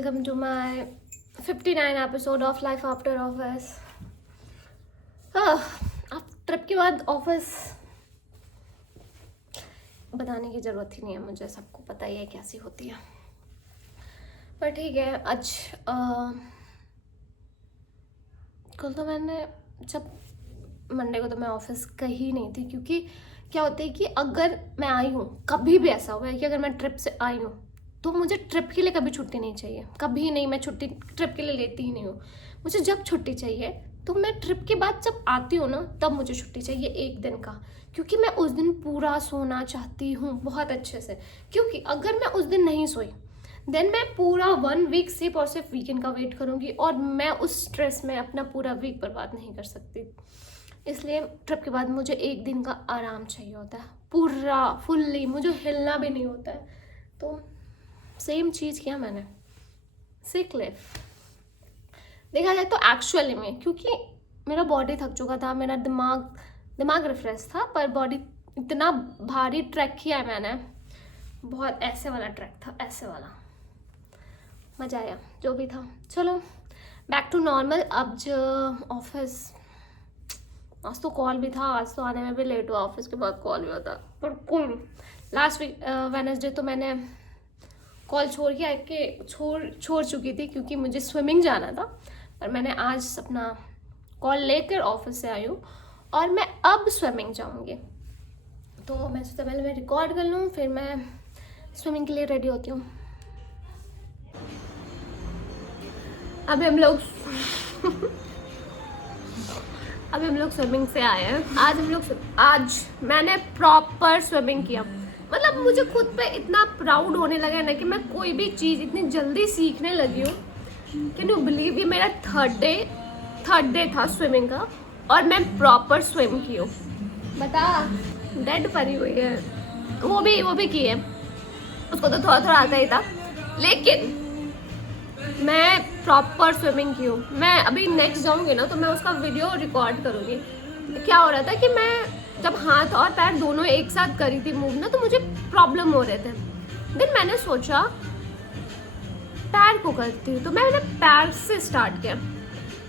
welcome to my 59 episode of Life After Office. अब trip के बाद ऑफिस बताने की ज़रूरत ही नहीं है, मुझे सबको पता ही है कैसी होती है। पर ठीक है, आज कल तो मैंने जब मंडे को तो मैं ऑफिस गई नहीं थी, क्योंकि क्या होता है कि अगर मैं आई हूँ, कभी भी ऐसा हुआ है कि अगर मैं ट्रिप से आई हूँ तो मुझे ट्रिप के लिए कभी छुट्टी नहीं चाहिए, कभी नहीं। मैं छुट्टी ट्रिप के लिए लेती ही नहीं हूँ। मुझे जब छुट्टी चाहिए तो मैं ट्रिप के बाद जब आती हूँ ना, तब मुझे छुट्टी चाहिए एक दिन का, क्योंकि मैं उस दिन पूरा सोना चाहती हूँ बहुत अच्छे से। क्योंकि अगर मैं उस दिन नहीं सोई देन मैं पूरा 1 वीक सिर्फ और सिर्फ वीकेंड का वेट करूँगी, और मैं उस स्ट्रेस में अपना पूरा वीक बर्बाद नहीं कर सकती। इसलिए ट्रिप के बाद मुझे एक दिन का आराम चाहिए होता है, पूरा फुल्ली, मुझे हिलना भी नहीं होता है। तो सेम चीज़ किया मैंने, सिक लीव। देखा जाए तो एक्चुअली में, क्योंकि मेरा बॉडी थक चुका था, मेरा दिमाग रिफ्रेश था, पर बॉडी इतना भारी ट्रैक किया है मैंने, बहुत ऐसे वाला ट्रैक था, ऐसे वाला। मज़ा आया जो भी था। चलो बैक टू नॉर्मल। अब जो ऑफिस, आज तो कॉल भी था, आज तो आने में भी लेट हुआ, ऑफिस के बाद कॉल भी होता, पर कोई नहीं। लास्ट वीक वेडनेसडे तो मैंने कॉल छोड़ चुकी थी, क्योंकि मुझे स्विमिंग जाना था। पर मैंने आज अपना कॉल लेकर ऑफिस से आई हूँ और मैं अब स्विमिंग जाऊँगी। तो मैं सोचा पहले मैं रिकॉर्ड कर लूँ, फिर मैं स्विमिंग के लिए रेडी होती हूँ। अभी हम लोग स्विमिंग से आए हैं। आज मैंने प्रॉपर स्विमिंग किया। मतलब मुझे खुद पे इतना प्राउड होने लगा है ना कि मैं कोई भी चीज़ इतनी जल्दी सीखने लगी हूँ। कैन यू बिलीव, ये मेरा थर्ड डे था स्विमिंग का और मैं प्रॉपर स्विम की हूँ। बता, डेड परी हुई है। वो भी की है, उसको तो थोड़ा थोड़ा आता ही था, लेकिन मैं प्रॉपर स्विमिंग की हूँ। मैं अभी नेक्स्ट जाऊँगी ना तो मैं उसका वीडियो रिकॉर्ड करूँगी। क्या हो रहा था कि मैं जब हाथ और पैर दोनों एक साथ करी थी मूव ना, तो मुझे प्रॉब्लम हो रहे थे। देन मैंने सोचा पैर को करती हूँ, तो मैंने पैर से स्टार्ट किया।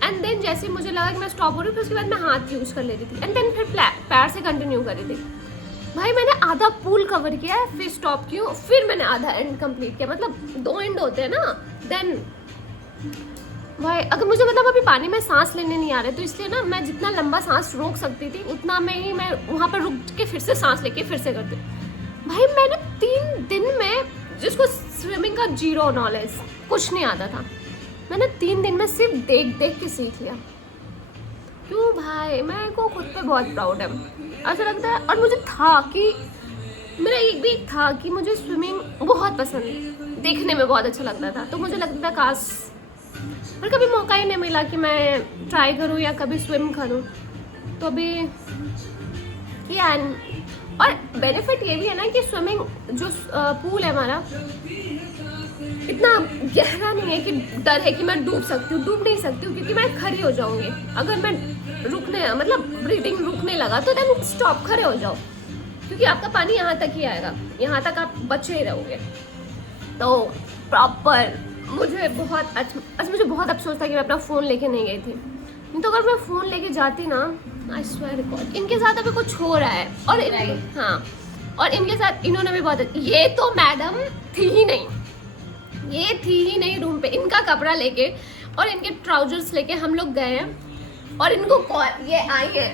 एंड देन जैसे मुझे लगा कि मैं स्टॉप हो रही हूँ, फिर उसके बाद मैं हाथ यूज़ कर ले रही थी। एंड देन फिर पैर से कंटिन्यू करी थी। भाई मैंने आधा पूल कवर किया है, फिर स्टॉप की हूँ, फिर मैंने आधा एंड कंप्लीट किया। मतलब 2 एंड होते हैं ना। देन भाई अगर मुझे मतलब अभी पानी में सांस लेने नहीं आ रहे, तो इसलिए ना मैं जितना लंबा सांस रोक सकती थी उतना में ही मैं वहाँ पर रुक के फिर से सांस लेके फिर से करती। भाई मैंने 3 दिन में, जिसको स्विमिंग का 0 नॉलेज, कुछ नहीं आता था, मैंने 3 दिन में सिर्फ देख के सीख लिया। क्यों भाई, मेरे को खुद पे बहुत प्राउड है, ऐसा लगता है। और मुझे था कि मेरा एक था कि मुझे स्विमिंग बहुत पसंद है, देखने में बहुत अच्छा लगता था। तो मुझे लगता था काश, पर कभी मौका ही नहीं मिला कि मैं ट्राई करूँ या कभी स्विम करूँ। तो अभी किया। और बेनिफिट ये भी है ना कि स्विमिंग जो पूल है हमारा, इतना गहरा नहीं है कि डर है कि मैं डूब नहीं सकती हूँ, क्योंकि मैं खड़ी हो जाऊँगी। अगर मैं ब्रीदिंग रुकने लगा तो देन स्टॉप, खड़े हो जाओ, क्योंकि आपका पानी यहाँ तक ही आएगा, यहाँ तक आप बचे ही रहोगे। तो प्रॉपर मुझे बहुत अफसोस था कि मैं अपना फ़ोन लेके नहीं गई थी। नहीं तो अगर मैं फ़ोन लेके जाती ना, आई स्वेयर रिकॉर्ड। इनके साथ अभी कुछ हो रहा है, और इनके साथ इन्होंने भी बहुत, ये तो मैडम थी ही नहीं रूम पे। इनका कपड़ा लेके और इनके ट्राउजर्स लेके हम लोग गए हैं, और इनको ये आई है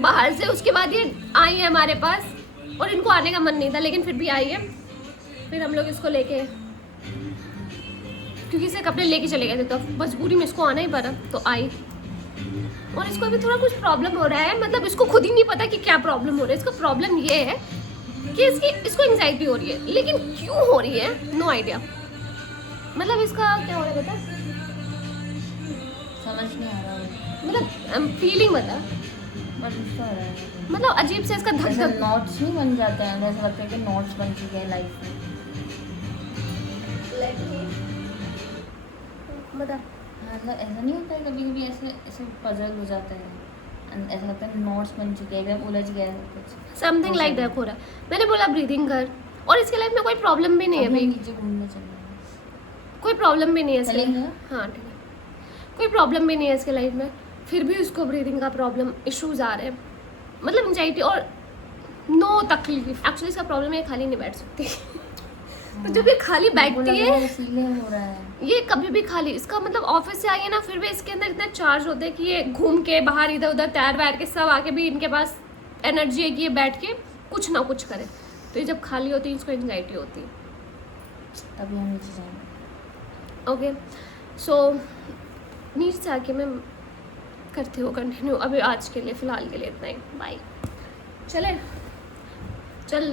बाहर से, उसके बाद ये आई है हमारे पास, और इनको आने का मन नहीं था लेकिन फिर भी आई है। फिर हम लोग इसको लेके, क्योंकि इसे कपड़े लेके चले गए थे, तो मजबूरी में इसको आना ही पड़ा, तो आई। और इसको अभी थोड़ा कुछ प्रॉब्लम हो रहा है, मतलब इसको खुद ही नहीं पता कि क्या प्रॉब्लम हो रहा है। इसका प्रॉब्लम ये है कि इसको एंजाइटी हो रही है, लेकिन क्यों हो रही है नो आइडिया। मतलब इसका क्या हो रहा है बता, समझ नहीं आ रहा। मतलब फीलिंग बता, मतलब अजीब से इसका धक नोट्स नहीं बन जाते हैं, ऐसा लगता है कि नोट्स बन चुके हैं लाइफ में। बता, मतलब ऐसा नहीं होता है कभी ऐसे पजल हो जाता है, ऐसा लगता है नोट्स बन चुके हैं, उलझ गया है कुछ, समथिंग लाइक दैट हो रहा है। मैंने बोला ब्रीदिंग कर, और इसके लाइफ में कोई प्रॉब्लम भी नहीं है भाई। नीचे घूमने चल रहा है। कोई प्रॉब्लम भी नहीं है इसके चलेंगे? हाँ ठीक है, कोई प्रॉब्लम भी नहीं है इसके लाइफ में, फिर भी उसको ब्रीदिंग का प्रॉब्लम इश्यूज आ रहे हैं, मतलब एंजाइटी और नो तकलीफ। एक्चुअली इसका प्रॉब्लम है खाली नहीं बैठ सकती तो जब ये खाली बैठती है इसीलिए हो रहा है। ये कभी भी खाली, इसका मतलब ऑफिस से आई है ना, फिर भी इसके अंदर इतना चार्ज होता है कि ये घूम के बाहर इधर उधर तैर वैर के सब आके भी इनके पास एनर्जी है कि ये बैठ के कुछ ना कुछ करे। तो ये जब खाली होती है इसको एंजाइटी होती है। तभी हम नीचे जाएंगे। ओके सो नीचे से आके मैं करती हूँ कंटिन्यू। अभी आज के लिए फ़िलहाल के लिए इतना ही, बाय। चले चल